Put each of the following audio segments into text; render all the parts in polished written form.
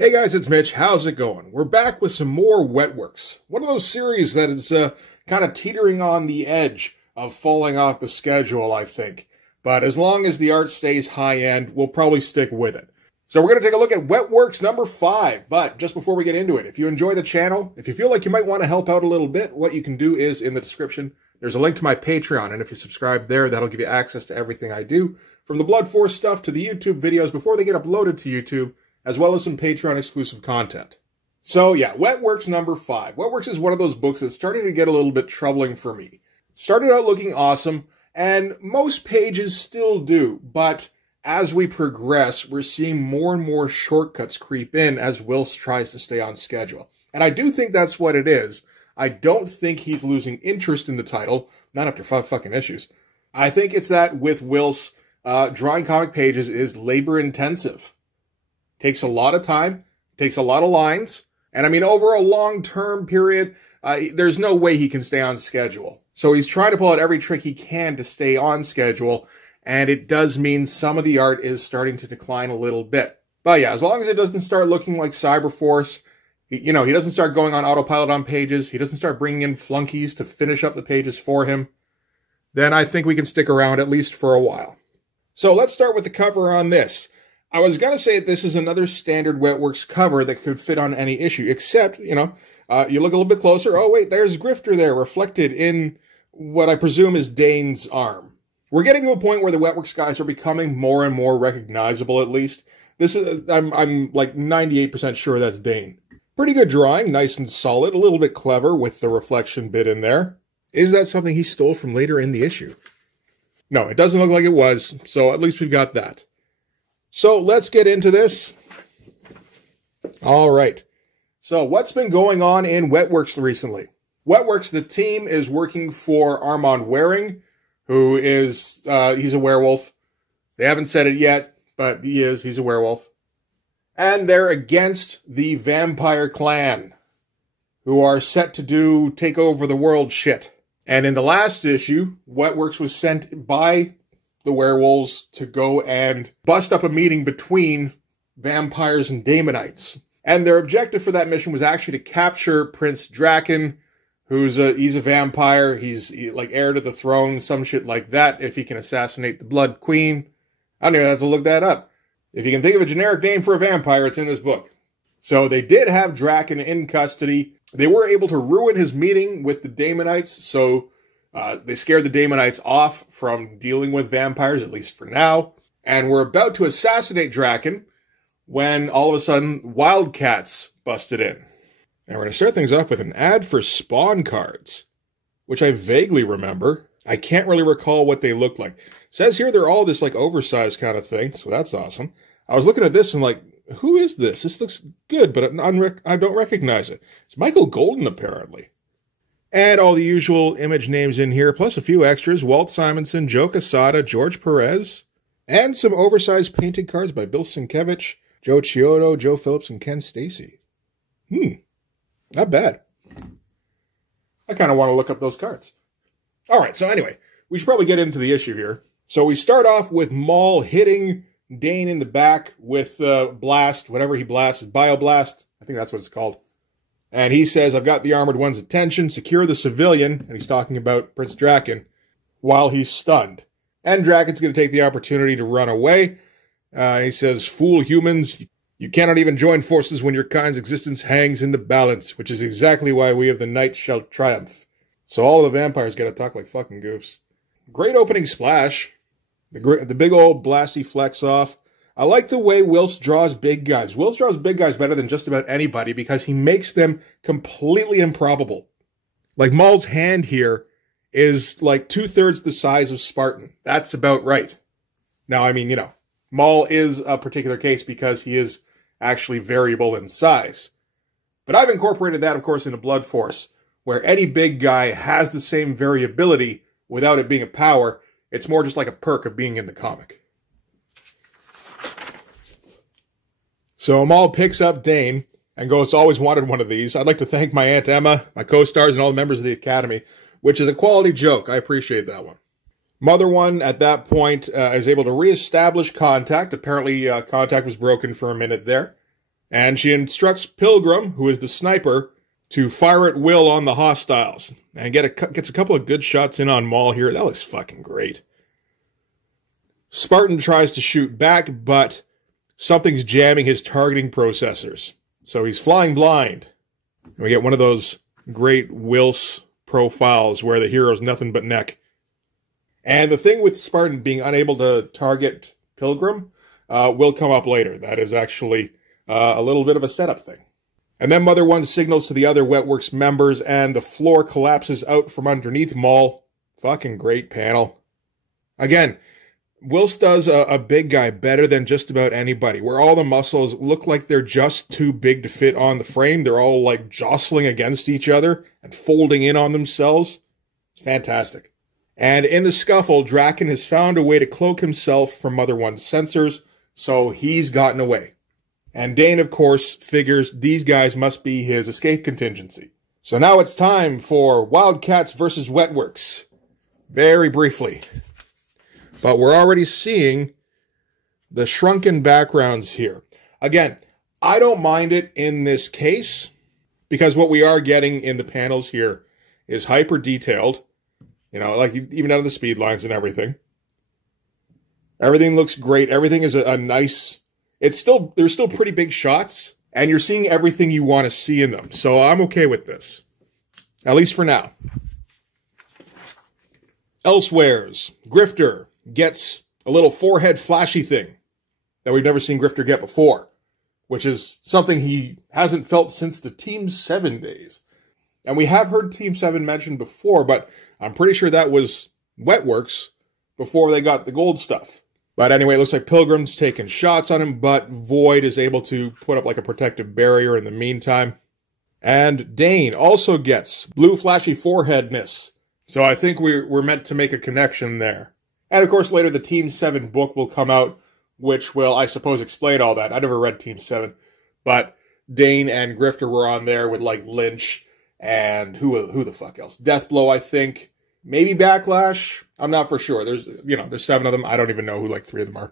Hey guys, it's Mitch. How's it going? We're back with some more Wetworks. One of those series that is kind of teetering on the edge of falling off the schedule, I think. But as long as the art stays high-end, we'll probably stick with it. So we're going to take a look at Wetworks number 5. But just before we get into it, if you enjoy the channel, if you feel like you might want to help out a little bit, what you can do is in the description, there's a link to my Patreon. And if you subscribe there, that'll give you access to everything I do, from the Blood Force stuff to the YouTube videos before they get uploaded to YouTube, as well as some Patreon-exclusive content. So yeah, Wetworks number 5. Wetworks is one of those books that's starting to get a little bit troubling for me. Started out looking awesome, and most pages still do, but as we progress, we're seeing more and more shortcuts creep in as Wills tries to stay on schedule. And I do think that's what it is. I don't think he's losing interest in the title, not after 5 fucking issues. I think it's that with Wills, drawing comic pages is labor-intensive. Takes a lot of time, takes a lot of lines, and I mean, over a long-term period, there's no way he can stay on schedule. So he's trying to pull out every trick he can to stay on schedule, and it does mean some of the art is starting to decline a little bit. But yeah, as long as it doesn't start looking like Cyberforce, he doesn't start going on autopilot on pages, he doesn't start bringing in flunkies to finish up the pages for him, then I think we can stick around at least for a while. So let's start with the cover on this. I was going to say this is another standard Wetworks cover that could fit on any issue, except, you look a little bit closer. Oh, wait, there's Grifter there, reflected in what I presume is Dane's arm. We're getting to a point where the Wetworks guys are becoming more and more recognizable, at least. This is, I'm like 98% sure that's Dane. Pretty good drawing, nice and solid, a little bit clever with the reflection bit in there. Is that something he stole from later in the issue? No, it doesn't look like it was, so at least we've got that. So let's get into this. All right. So what's been going on in Wetworks recently? Wetworks, the team, is working for Armand Waring, who is, he's a werewolf. They haven't said it yet, but he's a werewolf. And they're against the vampire clan, who are set to take over the world shit. And in the last issue, Wetworks was sent by the werewolves to go and bust up a meeting between vampires and Damonites. And their objective for that mission was actually to capture Prince Draken, he's a vampire, he's like heir to the throne, some shit like that, if he can assassinate the Blood Queen. I don't even have to look that up. If you can think of a generic name for a vampire, it's in this book. So they did have Draken in custody. They were able to ruin his meeting with the Damonites, so they scared the Damonites off from dealing with vampires, at least for now. And we're about to assassinate Draken when all of a sudden WildC.A.T.s busted in. And we're going to start things off with an ad for Spawn cards, which I vaguely remember. I can't really recall what they look like. It says here they're all this like oversized kind of thing, so that's awesome. I was looking at this and like, who is this? This looks good, but I don't recognize it. It's Michael Golden, apparently. And all the usual image names in here, plus a few extras. Walt Simonson, Joe Quesada, George Perez, and some oversized painted cards by Bill Sienkiewicz, Joe Chiodo, Joe Phillips, and Ken Stacy. Not bad. I kind of want to look up those cards. All right, so anyway, we should probably get into the issue here. So we start off with Maul hitting Dane in the back with Blast, whatever he blasts, Bioblast. I think that's what it's called. And he says, I've got the Armored One's attention, secure the civilian, and he's talking about Prince Draken, while he's stunned. And Draken's going to take the opportunity to run away. He says, fool humans, you cannot even join forces when your kind's existence hangs in the balance, which is exactly why we of the night shall triumph. So all the vampires got to talk like fucking goofs. Great opening splash. The big old blasty flex off. I like the way Wills draws big guys. Wills draws big guys better than just about anybody because he makes them completely improbable. Like Maul's hand here is like 2/3 the size of Spartan. That's about right. Now, I mean, Maul is a particular case because he is actually variable in size. But I've incorporated that, of course, into Blood Force, where any big guy has the same variability without it being a power. It's more just like a perk of being in the comic. So Maul picks up Dane and goes, always wanted one of these. I'd like to thank my Aunt Emma, my co-stars, and all the members of the Academy, which is a quality joke. I appreciate that one. Mother One, at that point, is able to reestablish contact. Apparently, contact was broken for a minute there. And she instructs Pilgrim, who is the sniper, to fire at will on the hostiles. And gets a couple of good shots in on Maul here. That looks fucking great. Spartan tries to shoot back, but something's jamming his targeting processors. So he's flying blind. And we get one of those great WildC.A.T.s profiles where the hero's nothing but neck. And the thing with Spartan being unable to target Pilgrim will come up later. That is actually a little bit of a setup thing. And then Mother One signals to the other Wetworks members, and the floor collapses out from underneath Maul. Fucking great panel. Again, WildC.A.T.s does a big guy better than just about anybody, where all the muscles look like they're just too big to fit on the frame. They're all like jostling against each other and folding in on themselves. It's fantastic. And in the scuffle, Draken has found a way to cloak himself from Mother One's sensors, so he's gotten away. And Dane, of course, figures these guys must be his escape contingency. So now it's time for WildC.A.T.s versus Wetworks. Very briefly. But we're already seeing the shrunken backgrounds here. Again, I don't mind it in this case, because what we are getting in the panels here is hyper detailed. You know, like even out of the speed lines and everything. Everything looks great. Everything is a nice... There's still pretty big shots, and you're seeing everything you want to see in them. So I'm okay with this. At least for now. Elsewheres, Grifter gets a little forehead flashy thing that we've never seen Grifter get before, which is something he hasn't felt since the Team 7 days. And we have heard Team 7 mentioned before, but I'm pretty sure that was Wetworks before they got the gold stuff. But anyway, it looks like Pilgrim's taking shots on him, but Void is able to put up like a protective barrier in the meantime. And Dane also gets blue flashy foreheadness. So I think we're meant to make a connection there. And of course later the Team 7 book will come out, which will, I suppose, explain all that. I never read Team 7, but Dane and Grifter were on there with like Lynch and who the fuck else? Deathblow, I think. Maybe Backlash. I'm not for sure. There's 7 of them. I don't even know who like 3 of them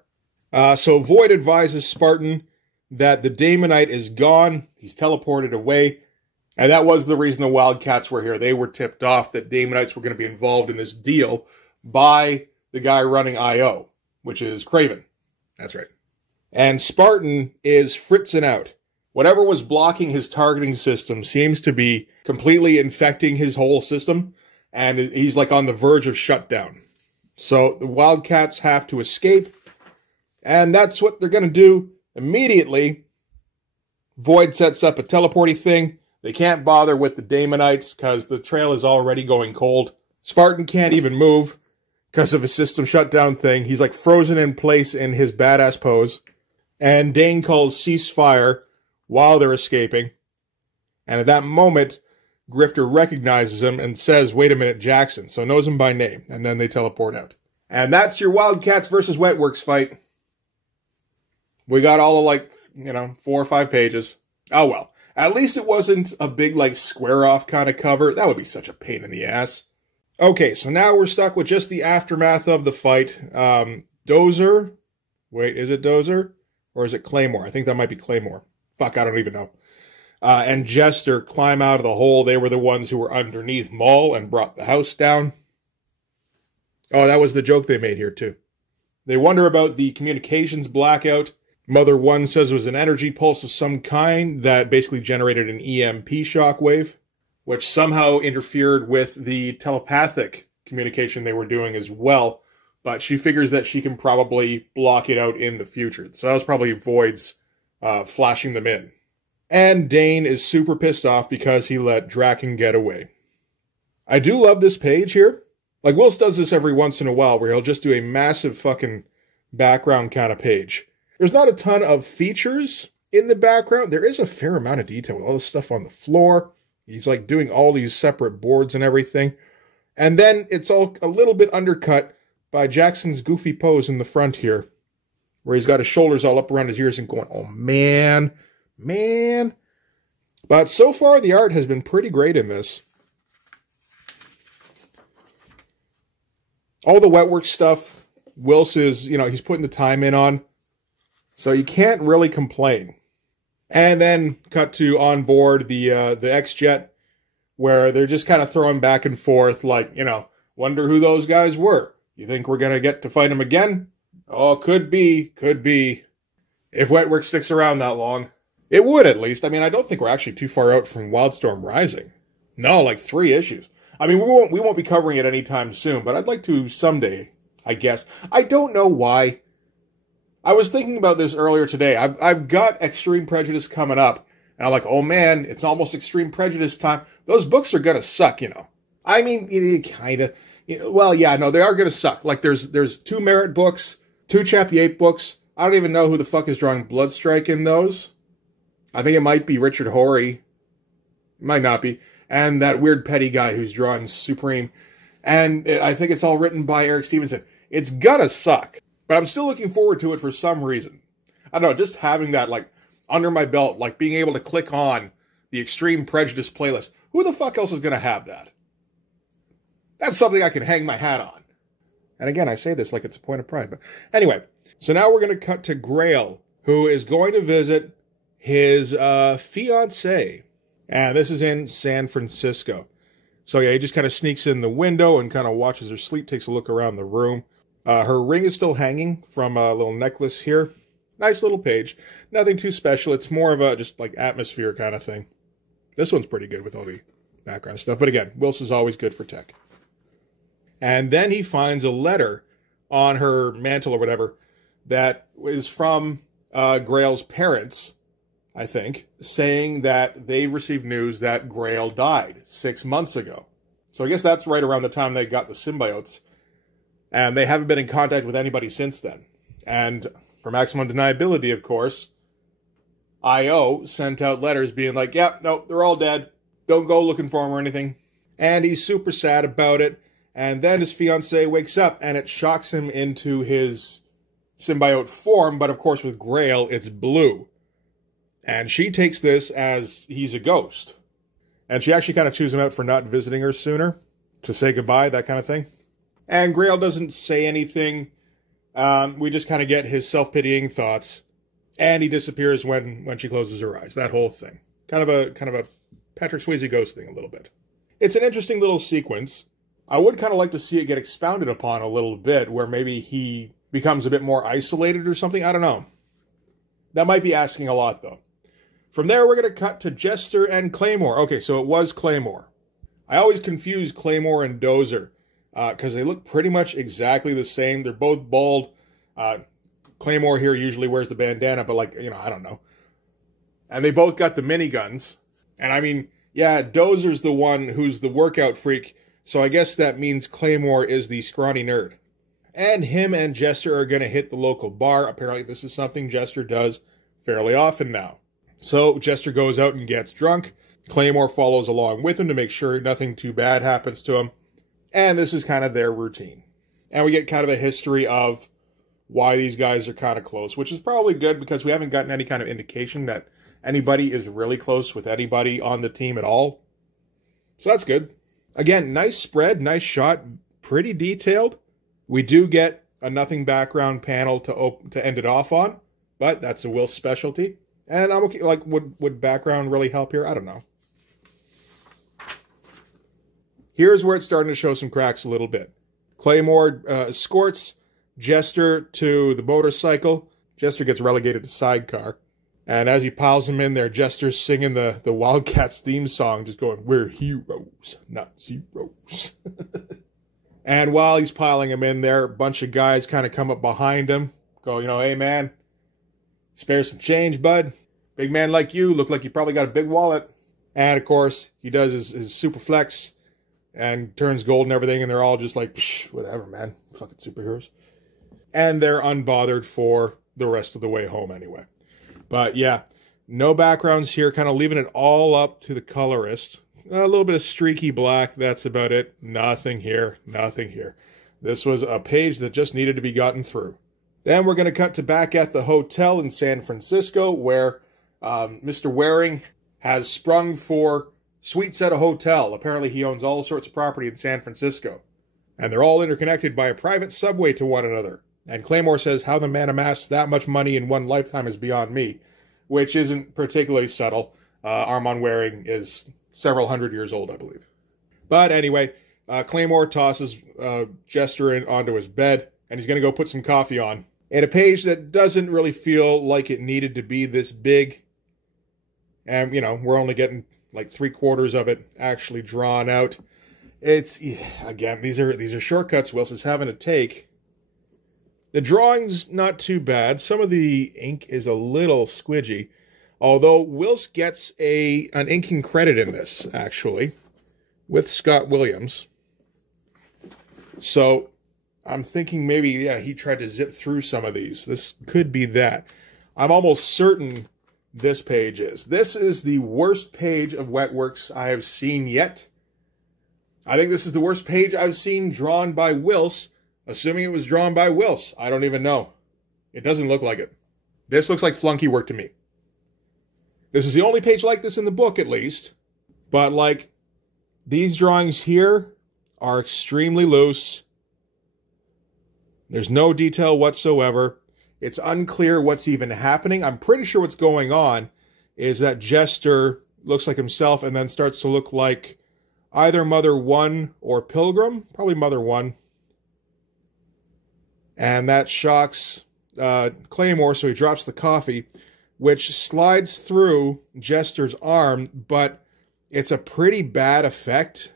are. So Void advises Spartan that the Daemonite is gone. He's teleported away. And that was the reason the WildC.A.T.s were here. They were tipped off that Daemonites were going to be involved in this deal by the guy running I.O., which is Craven. That's right. And Spartan is fritzing out. Whatever was blocking his targeting system seems to be completely infecting his whole system, and he's like on the verge of shutdown. So the WildC.A.T.s have to escape, and that's what they're going to do immediately. Void sets up a teleporty thing. They can't bother with the Daemonites because the trail is already going cold. Spartan can't even move because of a system shutdown thing. He's like frozen in place in his badass pose. And Dane calls ceasefire while they're escaping. And at that moment, Grifter recognizes him and says, "Wait a minute, Jackson." So knows him by name. And then they teleport out. And that's your WildC.A.T.s versus Wetworks fight. We got all of like, 4 or 5 pages. Oh well. At least it wasn't a big, like, square-off kind of cover. That would be such a pain in the ass. Okay, so now we're stuck with just the aftermath of the fight. Dozer? Wait, is it Dozer? Or is it Claymore? I think that might be Claymore. Fuck, I don't even know. And Jester climb out of the hole. They were the ones who were underneath Maul and brought the house down. Oh, that was the joke they made here, too. They wonder about the communications blackout. Mother One says it was an energy pulse of some kind that basically generated an EMP shockwave, which somehow interfered with the telepathic communication they were doing as well. But she figures that she can probably block it out in the future. So that was probably Void's flashing them in. And Dane is super pissed off because he let Draken get away. I do love this page here. Like, WildC.A.T.s does this every once in a while where he'll just do a massive fucking background kind of page. There's not a ton of features in the background. There is a fair amount of detail with all the stuff on the floor. He's like doing all these separate boards and everything. And then it's all a little bit undercut by Jackson's goofy pose in the front here, where he's got his shoulders all up around his ears and going, "Oh man, man." But so far the art has been pretty great in this. All the Wetworks stuff, WildC.A.T.s is, he's putting the time in on. So you can't really complain. And then cut to on board the X-Jet, where they're just kind of throwing back and forth, like, you know, wonder who those guys were. You think we're going to get to fight them again? Oh, could be, could be. If Wetworks sticks around that long. It would, at least. I mean, I don't think we're actually too far out from Wildstorm Rising. No, like 3 issues. I mean, we won't be covering it anytime soon, but I'd like to someday, I guess. I don't know why. I was thinking about this earlier today. I've got Extreme Prejudice coming up, and I'm like, oh man, it's almost Extreme Prejudice time. Those books are gonna suck, you know. I mean, kind of. Well, yeah, no, they are gonna suck. Like, there's 2 Merit books, 2 Chapter 8 books. I don't even know who the fuck is drawing Bloodstrike in those. I think it might be Richard Horry. It might not be. And that weird petty guy who's drawing Supreme. And I think it's all written by Eric Stevenson. It's gonna suck. But I'm still looking forward to it for some reason. I don't know, just having that, like, under my belt, like being able to click on the Extreme Prejudice playlist. Who the fuck else is gonna have that? That's something I can hang my hat on. And again, I say this like it's a point of pride. But anyway, so now we're going to cut to Grail, who is going to visit his fiancée. And this is in San Francisco. So yeah, he just kind of sneaks in the window and kind of watches her sleep, takes a look around the room. Her ring is still hanging from a little necklace here. Nice little page. Nothing too special. It's more of a just like atmosphere kind of thing. This one's pretty good with all the background stuff. But again, Wilson's always good for tech. And then he finds a letter on her mantle or whatever that is from Grail's parents, I think, saying that they've received news that Grail died 6 months ago. So I guess that's right around the time they got the symbiotes. And they haven't been in contact with anybody since then. And for maximum deniability, of course, I.O. sent out letters being like, yeah, no, they're all dead. Don't go looking for them or anything. And he's super sad about it. And then his fiancée wakes up, and it shocks him into his symbiote form. But of course, with Grail, it's blue. And she takes this as he's a ghost. And she actually kind of chews him out for not visiting her sooner, to say goodbye, that kind of thing. And Grail doesn't say anything. We just kind of get his self-pitying thoughts. And he disappears when she closes her eyes. That whole thing. Kind of a Patrick Swayze ghost thing a little bit. It's an interesting little sequence. I would kind of like to see it get expounded upon a little bit, where maybe he becomes a bit more isolated or something. I don't know. That might be asking a lot, though. From there, we're going to cut to Jester and Claymore. Okay, so it was Claymore. I always confuse Claymore and Dozer, because they look pretty much exactly the same. They're both bald. Claymore here usually wears the bandana, but like, you know, I don't know. And they both got the miniguns. And I mean, yeah, Dozer's the one who's the workout freak, so I guess that means Claymore is the scrawny nerd. And him and Jester are going to hit the local bar. Apparently this is something Jester does fairly often now. So Jester goes out and gets drunk. Claymore follows along with him to make sure nothing too bad happens to him. And this is kind of their routine. And we get kind of a history of why these guys are kind of close, which is probably good because we haven't gotten any kind of indication that anybody is really close with anybody on the team at all. So that's good. Again, nice spread, nice shot, pretty detailed. We do get a nothing background panel to end it off on, but that's a Will specialty. And I'm okay. Like, would background really help here? I don't know. Here's where it's starting to show some cracks a little bit. Claymore escorts Jester to the motorcycle. Jester gets relegated to sidecar. And as he piles him in there, Jester's singing the WildC.A.T.s theme song, just going, "We're heroes, not zeros." And while he's piling him in there, a bunch of guys kind of come up behind him, go, you know, "Hey, man, spare some change, bud. Big man like you, look like you probably got a big wallet." And, of course, he does his super flex and turns gold and everything, and they're all just like, psh, whatever, man. Fucking superheroes. And they're unbothered for the rest of the way home anyway. But, yeah, no backgrounds here, kind of leaving it all up to the colorist. A little bit of streaky black, that's about it. Nothing here, nothing here. This was a page that just needed to be gotten through. Then we're going to cut to back at the hotel in San Francisco, where Mr. Waring has sprung for Suites at a hotel. Apparently he owns all sorts of property in San Francisco. And they're all interconnected by a private subway to one another. And Claymore says how the man amassed that much money in one lifetime is beyond me. which isn't particularly subtle. Armand Waring is several hundred years old, I believe. But anyway, Claymore tosses Jester onto his bed, and he's going to go put some coffee on. And a page that doesn't really feel like it needed to be this big. And, you know, we're only getting like 3/4 of it actually drawn out. It's, again, these are shortcuts Wills is having to take. The drawing's not too bad. Some of the ink is a little squidgy. Although Wills gets an inking credit in this, actually, with Scott Williams. So I'm thinking maybe, yeah, he tried to zip through some of these. This could be that. I'm almost certain this page is. This is the worst page of Wetworks I have seen yet. I think this is the worst page I've seen drawn by Wills, assuming it was drawn by Wills. I don't even know. It doesn't look like it. This looks like flunky work to me. This is the only page like this in the book, at least. But, like, these drawings here are extremely loose. There's no detail whatsoever. It's unclear what's even happening. I'm pretty sure what's going on is that Jester looks like himself and then starts to look like either Mother 1 or Pilgrim. Probably Mother 1. And that shocks Claymore, so he drops the coffee, which slides through Jester's arm, but it's a pretty bad effect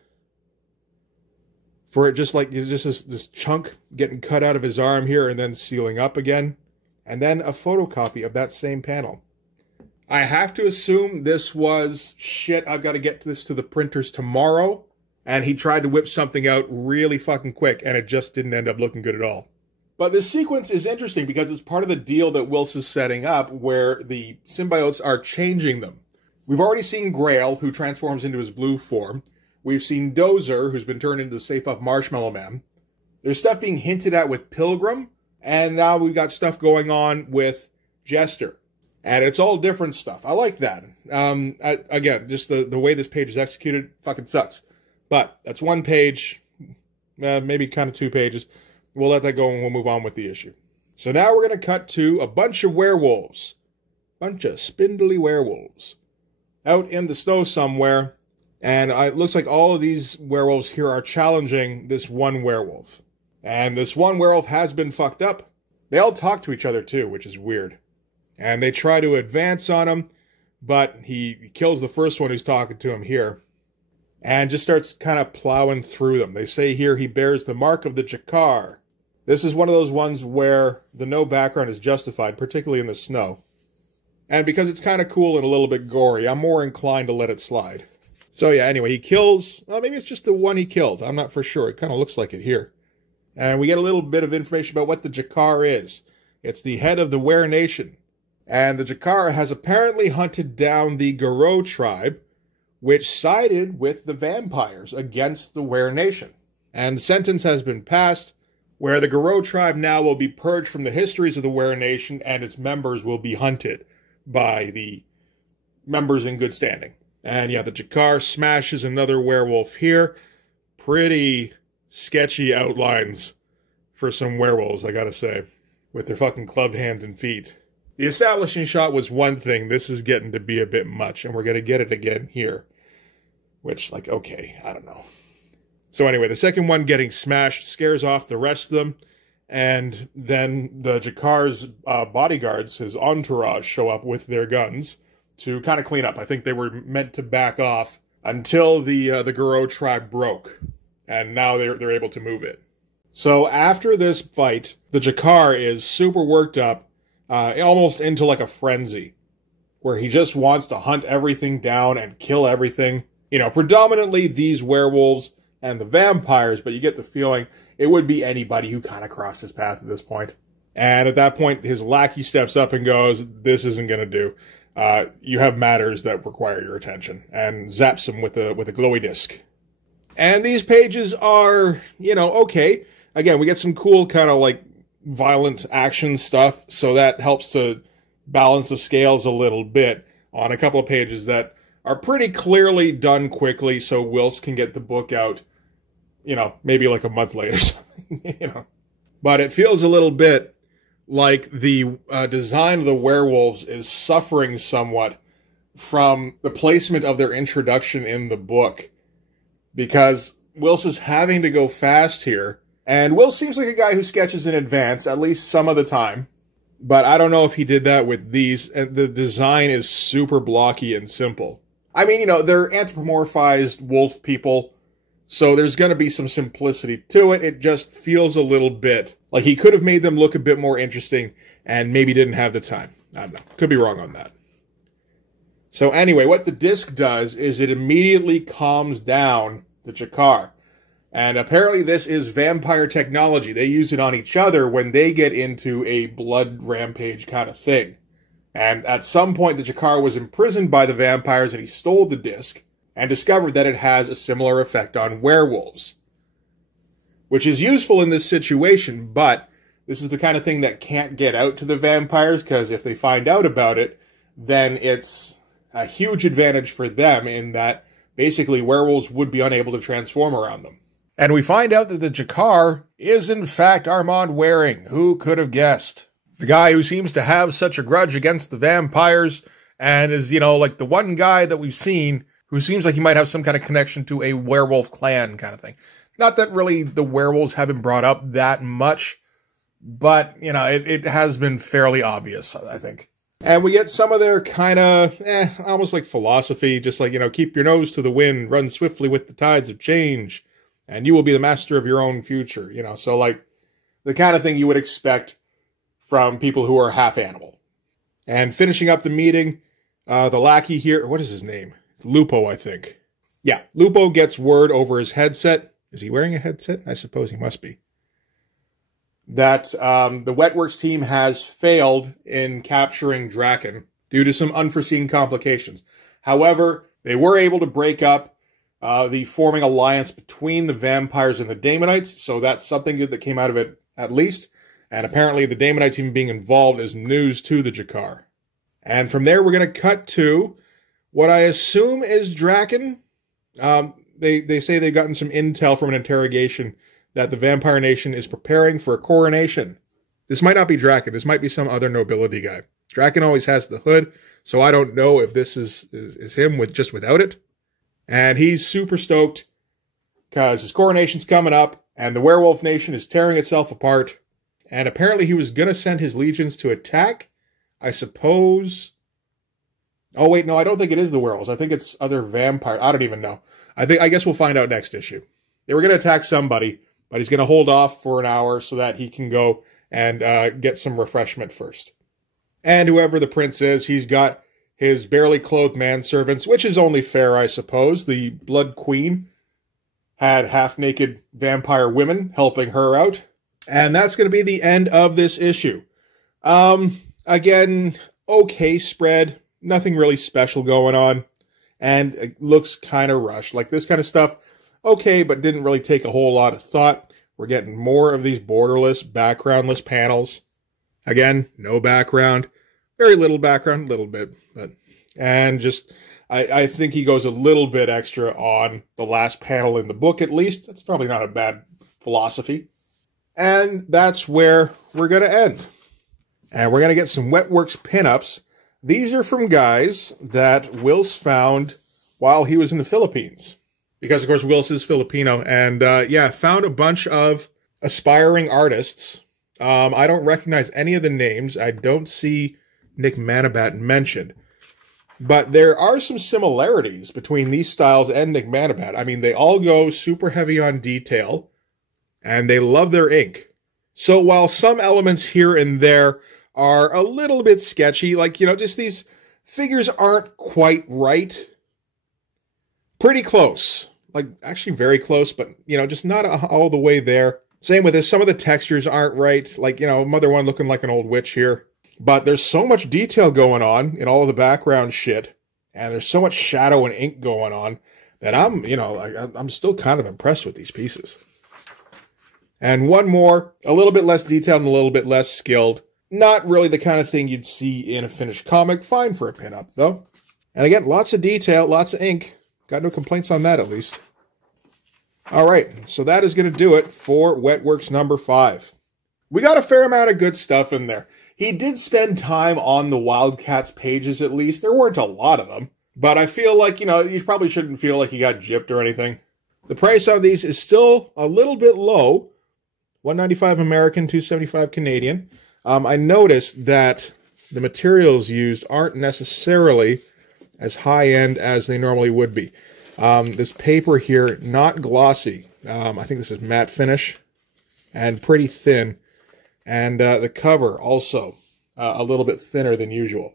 for it just like this chunk getting cut out of his arm here and then sealing up again. And then a photocopy of that same panel. I have to assume this was, shit, I've got to get this to the printers tomorrow. And he tried to whip something out really fucking quick, and it just didn't end up looking good at all. But this sequence is interesting because it's part of the deal that Wills is setting up where the symbiotes are changing them. We've already seen Grail, who transforms into his blue form. We've seen Dozer, who's been turned into the Stay Puft Marshmallow Man. There's stuff being hinted at with Pilgrim, and now we've got stuff going on with Jester. And it's all different stuff. I like that. Again, just the way this page is executed fucking sucks. But that's one page, maybe kind of 2 pages. We'll let that go and we'll move on with the issue. So now we're going to cut to a bunch of werewolves. Bunch of spindly werewolves. Out in the snow somewhere. And it looks like all of these werewolves here are challenging this one werewolf. And this one werewolf has been fucked up. They all talk to each other too, which is weird. And they try to advance on him, but he kills the first one who's talking to him here. And just starts kind of plowing through them. They say here he bears the mark of the Jakar. This is one of those ones where the no background is justified, particularly in the snow. And because it's kind of cool and a little bit gory, I'm more inclined to let it slide. So yeah, anyway, he kills, well, maybe it's just the one he killed. I'm not for sure. It kind of looks like it here. And we get a little bit of information about what the Jakar is. It's the head of the Were Nation. And the Jakar has apparently hunted down the Garou tribe, which sided with the vampires against the Were Nation. And sentence has been passed where the Garou tribe now will be purged from the histories of the Were Nation and its members will be hunted by the members in good standing. And yeah, the Jakar smashes another werewolf here. Pretty sketchy outlines for some werewolves, I gotta say, with their fucking clubbed hands and feet. The establishing shot was one thing. This is getting to be a bit much, and we're gonna get it again here. Which, like, okay, I don't know. So anyway, the second one getting smashed scares off the rest of them, and then the Jakar's bodyguards, his entourage, show up with their guns to kind of clean up. I think they were meant to back off until the Garou tribe broke, and now they're able to move it. So after this fight, the Jakar is super worked up, almost into like a frenzy, where he just wants to hunt everything down and kill everything. You know, predominantly these werewolves and the vampires, but you get the feeling it would be anybody who kind of crossed his path at this point. And at that point, his lackey steps up and goes, "This isn't going to do. You have matters that require your attention," and zaps him with a glowy disc. And these pages are, you know, okay. Again, we get some cool kind of like violent action stuff, so that helps to balance the scales a little bit on a couple of pages that are pretty clearly done quickly, so Wills can get the book out, you know, maybe like a month later or something, you know. But it feels a little bit like the design of the werewolves is suffering somewhat from the placement of their introduction in the book, because Wills is having to go fast here, and Will seems like a guy who sketches in advance, at least some of the time, but I don't know if he did that with these. The design is super blocky and simple. I mean, you know, they're anthropomorphized wolf people, so there's going to be some simplicity to it. It just feels a little bit like he could have made them look a bit more interesting and maybe didn't have the time. I don't know. Could be wrong on that. So anyway, what the disc does is it immediately calms down the Jakar. And apparently this is vampire technology. They use it on each other when they get into a blood rampage kind of thing. And at some point, the Jakar was imprisoned by the vampires and he stole the disc and discovered that it has a similar effect on werewolves, which is useful in this situation, but this is the kind of thing that can't get out to the vampires, because if they find out about it, then it's a huge advantage for them in that basically werewolves would be unable to transform around them. And we find out that the Jakar is in fact Armand Waring. Who could have guessed? The guy who seems to have such a grudge against the vampires and is, you know, like the one guy that we've seen who seems like he might have some kind of connection to a werewolf clan kind of thing. Not that really the werewolves have been brought up that much, but, you know, it has been fairly obvious, I think. And we get some of their kind of, almost like philosophy, just like, you know, keep your nose to the wind, run swiftly with the tides of change, and you will be the master of your own future, you know. So, like, the kind of thing you would expect from people who are half animal. And finishing up the meeting, the lackey here, what is his name? It's Lupo, I think. Yeah, Lupo gets word over his headset. Is he wearing a headset? I suppose he must be. That the Wetworks team has failed in capturing Draken due to some unforeseen complications. However, they were able to break up the forming alliance between the vampires and the Daemonites, so that's something good that came out of it, at least. And apparently the Daemonites even being involved is news to the Jakar. And from there, we're going to cut to what I assume is Draken. They say they've gotten some intel from an interrogation that the Vampire Nation is preparing for a coronation. This might not be Draken. This might be some other nobility guy. Draken always has the hood, so I don't know if this is him without it. And he's super stoked because his coronation's coming up and the Werewolf Nation is tearing itself apart. And apparently he was going to send his legions to attack, I suppose. Oh, wait, no, I don't think it is the werewolves. I think it's other vampires. I don't even know. I guess we'll find out next issue. They were going to attack somebody, but he's going to hold off for an hour so that he can go and get some refreshment first. And whoever the prince is, he's got his barely clothed manservants, which is only fair, I suppose. The Blood Queen had half-naked vampire women helping her out. And that's going to be the end of this issue. Again, okay spread. Nothing really special going on. And it looks kind of rushed. Like this kind of stuff, okay, but didn't really take a whole lot of thought. We're getting more of these borderless, backgroundless panels. Again, no background. Very little background, a little bit. And just, I think he goes a little bit extra on the last panel in the book, at least. That's probably not a bad philosophy. And that's where we're going to end. And we're going to get some Wetworks pinups. These are from guys that Wills found while he was in the Philippines. Because, of course, Wills is Filipino. And, yeah, found a bunch of aspiring artists. I don't recognize any of the names. I don't see Nick Manabat mentioned. But there are some similarities between these styles and Nick Manabat. I mean, they all go super heavy on detail. And they love their ink. So while some elements here and there are a little bit sketchy, like, you know, just these figures aren't quite right. Pretty close. Like, actually very close, but, you know, just not all the way there. Same with this. Some of the textures aren't right. Like, you know, Mother One looking like an old witch here. But there's so much detail going on in all of the background shit. And there's so much shadow and ink going on that I'm still kind of impressed with these pieces. And one more, a little bit less detailed and a little bit less skilled. Not really the kind of thing you'd see in a finished comic. Fine for a pinup, though. And again, lots of detail, lots of ink. Got no complaints on that, at least. All right, so that is going to do it for Wetworks number 5. We got a fair amount of good stuff in there. He did spend time on the WildC.A.T.s pages, at least. There weren't a lot of them. But I feel like, you probably shouldn't feel like you got gypped or anything. The price on these is still a little bit low. $195 American, $275 Canadian. I noticed that the materials used aren't necessarily as high-end as they normally would be. This paper here, not glossy. I think this is matte finish and pretty thin. And the cover also a little bit thinner than usual.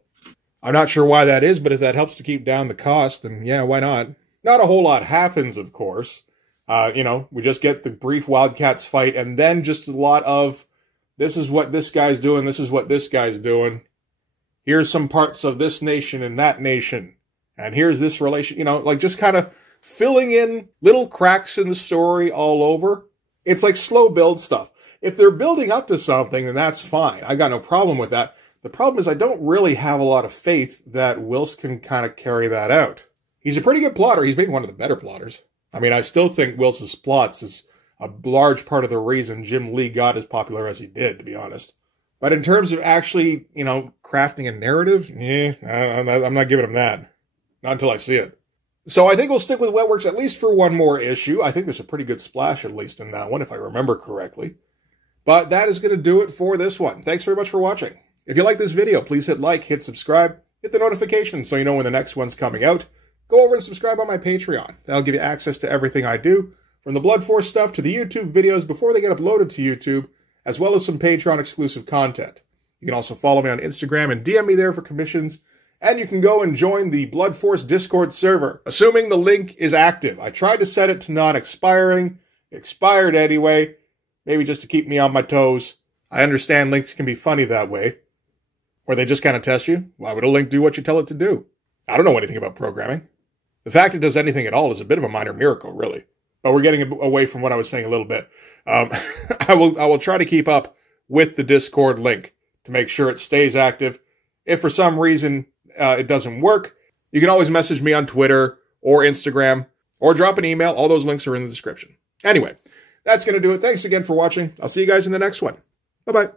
I'm not sure why that is, but if that helps to keep down the cost, then yeah, why not? Not a whole lot happens, of course. We just get the brief WildC.A.T.s fight, and then just a lot of, this is what this guy's doing, this is what this guy's doing. Here's some parts of this nation and that nation. And here's this relation, like just kind of filling in little cracks in the story all over. It's like slow build stuff. If they're building up to something, then that's fine. I got no problem with that. The problem is I don't really have a lot of faith that WildC can kind of carry that out. He's a pretty good plotter. He's maybe one of the better plotters. I mean, I still think WildC's plots is a large part of the reason Jim Lee got as popular as he did, to be honest. But in terms of actually, crafting a narrative, I'm not giving him that. Not until I see it. So I think we'll stick with Wetworks at least for one more issue. I think there's a pretty good splash, at least, in that one, if I remember correctly. But that is going to do it for this one. Thanks very much for watching. If you like this video, please hit like, hit subscribe, hit the notification so you know when the next one's coming out. Go over and subscribe on my Patreon. That'll give you access to everything I do, from the Blood Force stuff to the YouTube videos before they get uploaded to YouTube, as well as some Patreon-exclusive content. You can also follow me on Instagram and DM me there for commissions, and you can go and join the Blood Force Discord server, assuming the link is active. I tried to set it to non-expiring. It expired anyway, maybe just to keep me on my toes. I understand links can be funny that way, or they just kind of test you. Why would a link do what you tell it to do? I don't know anything about programming. The fact it does anything at all is a bit of a minor miracle, really. But we're getting away from what I was saying a little bit. I will try to keep up with the Discord link to make sure it stays active. If for some reason it doesn't work, you can always message me on Twitter or Instagram or drop an email. All those links are in the description. Anyway, that's going to do it. Thanks again for watching. I'll see you guys in the next one. Bye-bye.